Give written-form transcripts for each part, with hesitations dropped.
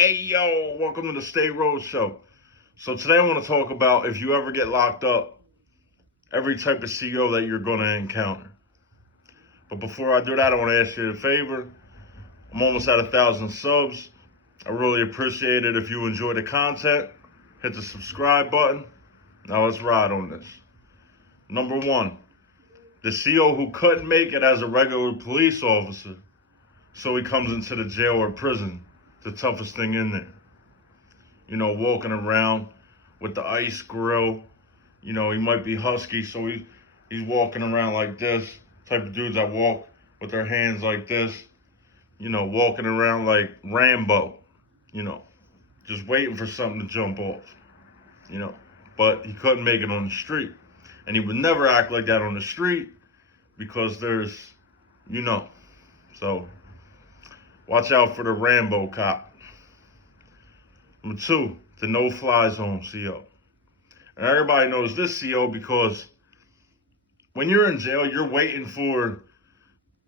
Hey yo, welcome to the Stay Road Show. So today I want to talk about if you ever get locked up, every type of CO that you're going to encounter. But before I do that, I want to ask you a favor. I'm almost at 1,000 subs. I really appreciate it if you enjoy the content. Hit the subscribe button. Now let's ride on this. Number one, the CO who couldn't make it as a regular police officer, so he comes into the jail or prison, the toughest thing in there. You know, walking around with the ice grill. You know, he might be husky, so he's walking around like this. Type of dudes that walk with their hands like this. You know, walking around like Rambo. You know, just waiting for something to jump off. You know, but he couldn't make it on the street. And he would never act like that on the street because there's, you know. So, watch out for the Rambo cop. Number two, the no-fly zone CO. And everybody knows this CO because when you're in jail, you're waiting for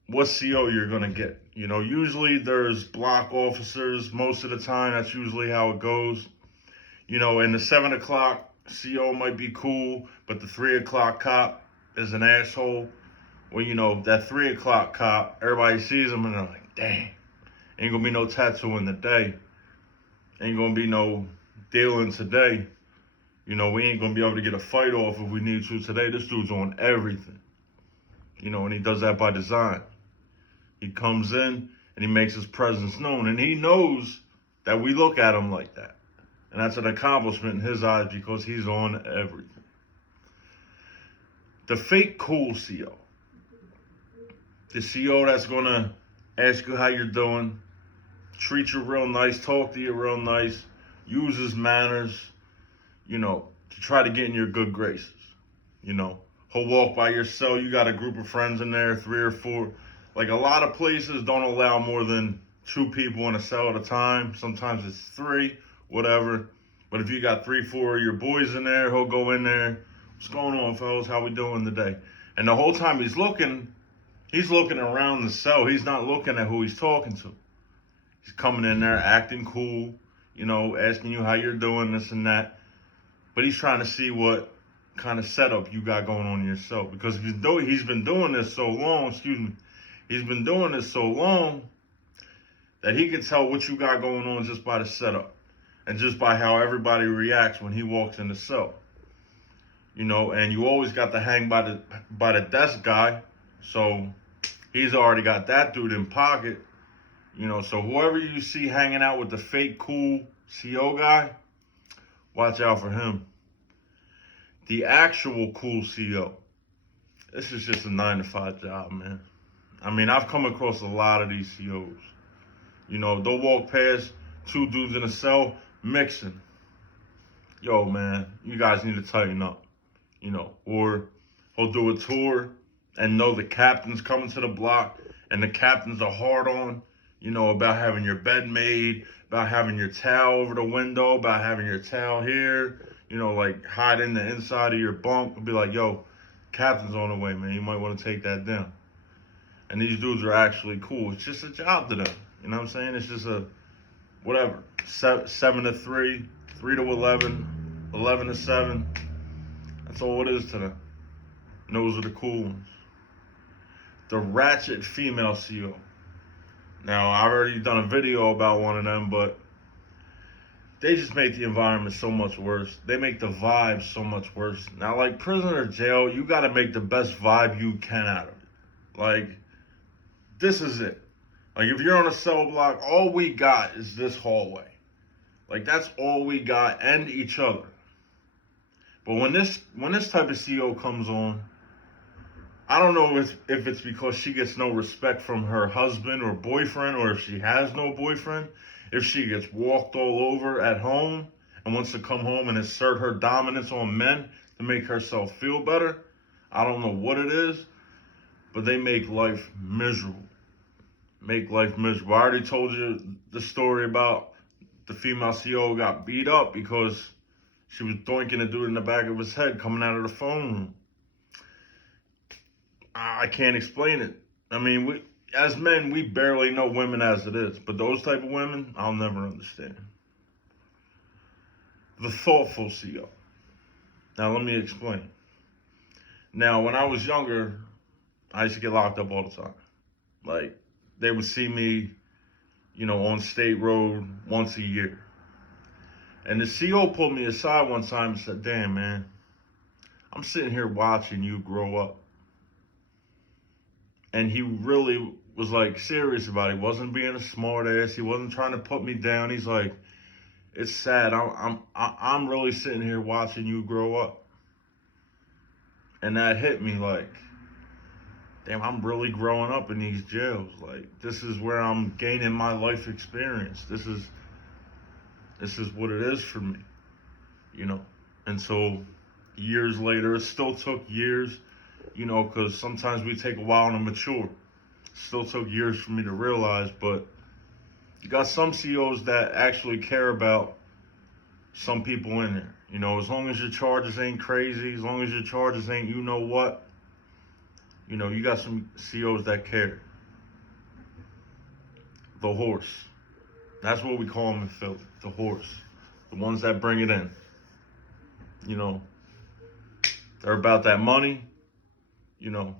what CO you're going to get. You know, usually there's block officers most of the time. That's usually how it goes. You know, and the 7 o'clock CO might be cool, but the 3 o'clock cop is an asshole. Well, you know, that 3 o'clock cop, everybody sees him and they're like, dang, ain't going to be no tattooing today. Ain't gonna be no dealing today. You know, we ain't gonna be able to get a fight off if we need to today. This dude's on everything. You know, and he does that by design. He comes in and he makes his presence known. And he knows that we look at him like that. And that's an accomplishment in his eyes because he's on everything. The fake cool CO. The CO that's gonna ask you how you're doing, treat you real nice, talk to you real nice, use his manners, you know, to try to get in your good graces. You know, he'll walk by your cell. You got a group of friends in there, 3 or 4. Like a lot of places don't allow more than 2 people in a cell at a time. Sometimes it's 3, whatever. But if you got 3, 4 of your boys in there, he'll go in there. What's going on, fellas? How we doing today? And the whole time he's looking around the cell. He's not looking at who he's talking to. He's coming in there acting cool, you know, asking you how you're doing, this and that. But he's trying to see what kind of setup you got going on in yourself. Because he's been doing this so long, he's been doing this so long that he can tell what you got going on just by the setup. And just by how everybody reacts when he walks in the cell. You know, and you always got to hang by the desk guy. So he's already got that dude in pocket. You know, so whoever you see hanging out with the fake cool CO guy, watch out for him. The actual cool CO, this is just a 9-to-5 job, man. I mean, I've come across a lot of these COs. You know, they'll walk past 2 dudes in a cell mixing. Yo, man, you guys need to tighten up. You know, or he'll do a tour and know the captain's coming to the block and the captain's a hard on. You know, about having your bed made, about having your towel over the window, about having your towel here, you know, like hiding the inside of your bunk. Be like, yo, captain's on the way, man. You might want to take that down. And these dudes are actually cool. It's just a job to them. You know what I'm saying? It's just a, whatever, 7 to 3, 3 to 11, 11 to 7. That's all it is to them. And those are the cool ones. The Ratchet Female CO. Now, I've already done a video about one of them, but they just make the environment so much worse. They make the vibe so much worse. Now, like prison or jail, you got to make the best vibe you can out of it. Like, this is it. Like, if you're on a cell block, all we got is this hallway. Like, that's all we got, and each other. But when this type of CO comes on, I don't know if it's because she gets no respect from her husband or boyfriend, or if she has no boyfriend, if she gets walked all over at home and wants to come home and assert her dominance on men to make herself feel better. I don't know what it is, but they make life miserable. Make life miserable. I already told you the story about the female CO got beat up because she was doinking a dude in the back of his head coming out of the phone room. I can't explain it. I mean, as men, we barely know women as it is. But those type of women, I'll never understand. The thoughtful CO. Now, let me explain. Now, when I was younger, I used to get locked up all the time. Like, they would see me, on State Road once a year. And the CO pulled me aside one time and said, damn, man, I'm sitting here watching you grow up. And he really was, like, serious about it. He wasn't being a smart ass. He wasn't trying to put me down. He's like, it's sad. I'm really sitting here watching you grow up. And that hit me like, damn, I'm really growing up in these jails. Like, this is where I'm gaining my life experience. This is what it is for me, And so years later, it still took years, because sometimes we take a while to mature. It still took years for me to realize, but you got some COs that actually care about some people in there. As long as your charges ain't crazy, as long as your charges ain't what, you got some COs that care. The horse. That's what we call them in Philly. The horse. The ones that bring it in. They're about that money. They'll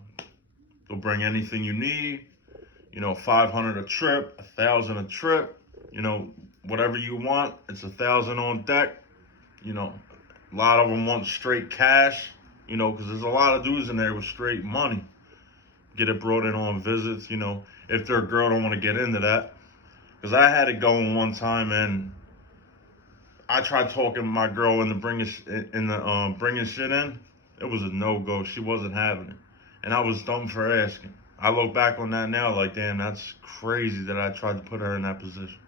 bring anything you need. $500 a trip, $1,000 a trip. Whatever you want, it's $1,000 on deck. A lot of them want straight cash, because there's a lot of dudes in there with straight money. Get it brought in on visits, if their girl don't want to get into that. Because I had it going one time, and I tried talking my girl into bringing shit in. It was a no-go. She wasn't having it. And I was dumb for asking. I look back on that now like, damn, that's crazy that I tried to put her in that position.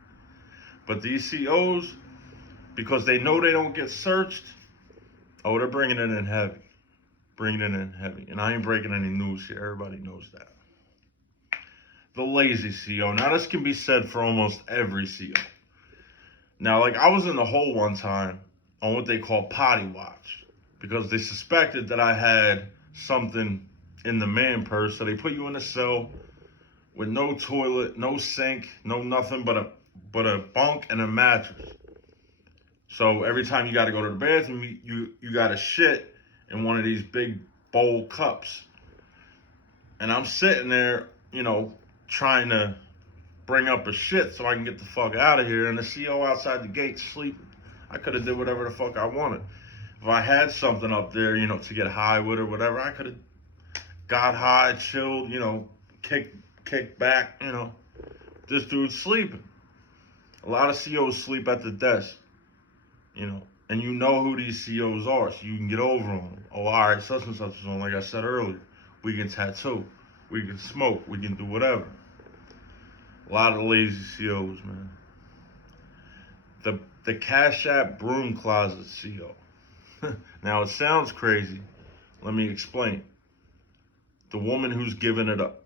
But these COs, because they know they don't get searched, they're bringing it in heavy. Bringing it in heavy. And I ain't breaking any news here. Everybody knows that. The lazy CO. Now, this can be said for almost every CO. Now, like, I was in the hole one time on what they call potty watch, because they suspected that I had something in the man purse. So they put you in a cell with no toilet, no sink, no nothing but a bunk and a mattress. So every time you got to go to the bathroom, you got to shit in one of these big bowl cups. And I'm sitting there, trying to bring up a shit so I can get the fuck out of here. And the CO outside the gate sleeping. I could have did whatever the fuck I wanted. If I had something up there, to get high with or whatever, I could have got high, chilled, kicked back, This dude's sleeping. A lot of COs sleep at the desk, and you know who these COs are, so you can get over them. Oh, all right, such and such is on, like I said earlier. We can tattoo, we can smoke, we can do whatever. A lot of lazy COs, man. The Cash App broom closet CO. Now, it sounds crazy. Let me explain. The woman who's giving it up.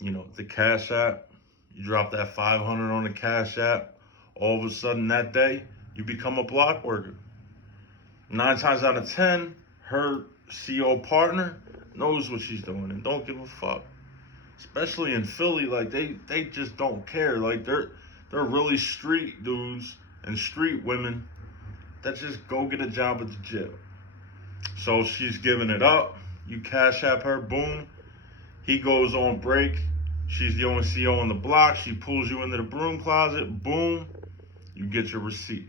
The Cash App. You drop that $500 on the Cash App. All of a sudden that day, you become a block worker. 9 times out of 10, her CO partner knows what she's doing and don't give a fuck. Especially in Philly, like they just don't care. Like they're really street dudes and street women that just go get a job at the jail. So she's giving it up. You Cash App her, boom. He goes on break. She's the only CO on the block. She pulls you into the broom closet, boom. You get your receipt.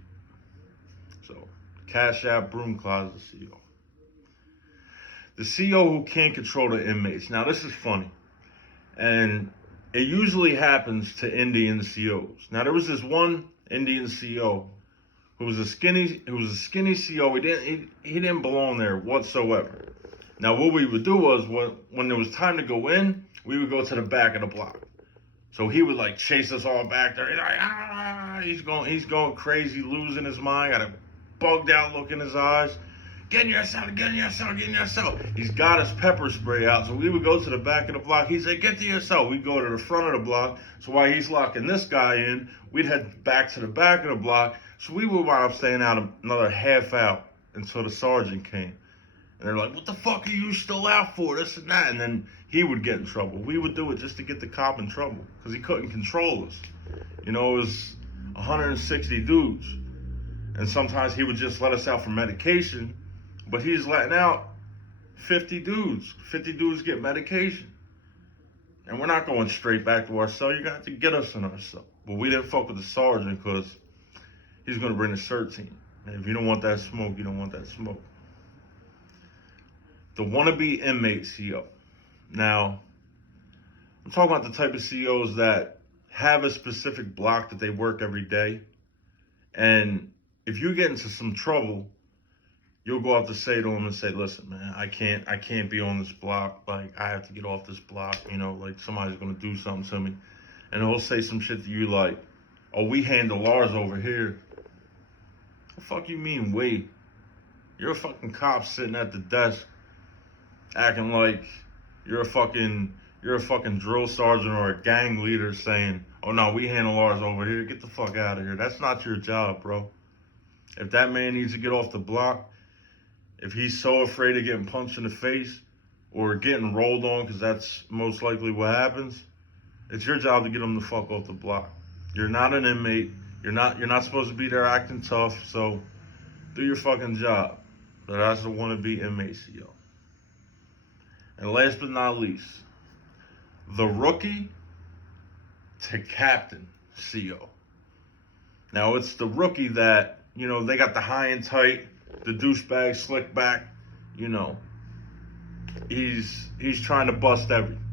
So, Cash App broom closet CO. The CO who can't control the inmates. Now, this is funny. And it usually happens to Indian COs. Now, there was this one Indian CO who was a skinny CO. He didn't belong there whatsoever. Now, what we would do was when there was time to go in, we would go to the back of the block. So he would like chase us all back there. He's like, he's going crazy, losing his mind, got a bugged out look in his eyes. Get in your cell, get in your cell, get in your cell. He's got his pepper spray out. So we would go to the back of the block. He'd say, get to your cell. We'd go to the front of the block. So while he's locking this guy in, we'd head back to the back of the block. So we would wind up staying out another half hour until the sergeant came. And they're like, what the fuck are you still out for? This and that. And then he would get in trouble. We would do it just to get the cop in trouble because he couldn't control us. You know, it was 160 dudes. And sometimes he would just let us out for medication, but he's letting out 50 dudes. 50 dudes get medication. And we're not going straight back to our cell. You're going to have to get us in our cell. But we didn't fuck with the sergeant because he's going to bring the CERT team. And if you don't want that smoke, you don't want that smoke. The Wannabe Inmate CO. Now, I'm talking about the type of COs that have a specific block that they work every day. And if you get into some trouble, you'll go out to say to them and say, listen, man, I can't be on this block. Like, I have to get off this block. You know, like somebody's going to do something to me. And he'll say some shit to you like, oh, we handle ours over here. The fuck you mean, wait? You're a fucking cop sitting at the desk acting like you're a fucking drill sergeant or a gang leader saying, oh no, we handle ours over here. Get the fuck out of here. That's not your job, bro. If that man needs to get off the block, if he's so afraid of getting punched in the face or getting rolled on, because that's most likely what happens, it's your job to get him the fuck off the block. You're not an inmate. You're not supposed to be there acting tough, so do your fucking job. So that's the Wannabe Inmate CO. And last but not least, the rookie to captain CO. Now it's the rookie that, you know, they got the high and tight, the douchebag slick back, you know. He's trying to bust everything.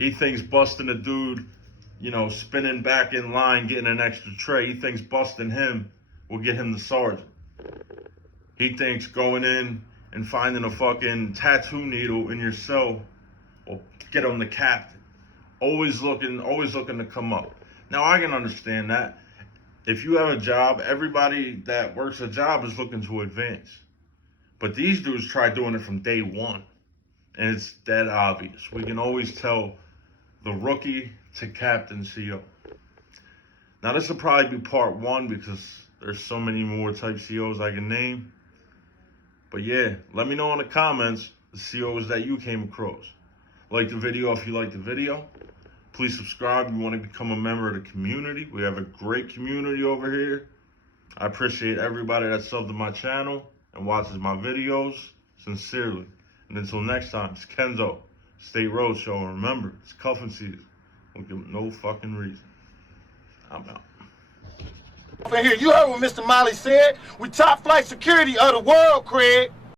He thinks busting a dude, you know, spinning back in line, getting an extra tray, he thinks busting him will get him the sergeant. He thinks going in and finding a fucking tattoo needle in your cell will get him the captain. Always looking to come up. Now I can understand that. If you have a job, everybody that works a job is looking to advance. But these dudes try doing it from day one. And it's dead obvious. We can always tell the rookie to captain CO. Now this will probably be part one because there's so many more type COs I can name. But yeah, let me know in the comments the COs that you came across. Like the video if you like the video. Please subscribe if you want to become a member of the community. We have a great community over here. I appreciate everybody that subbed to my channel and watches my videos. Sincerely. And until next time, it's Kenzo, State Road Show. And remember, it's cuffing season. Don't give no fucking reason. I'm out. Here, you heard what Mr. Molly said. We top flight security of the world, Craig.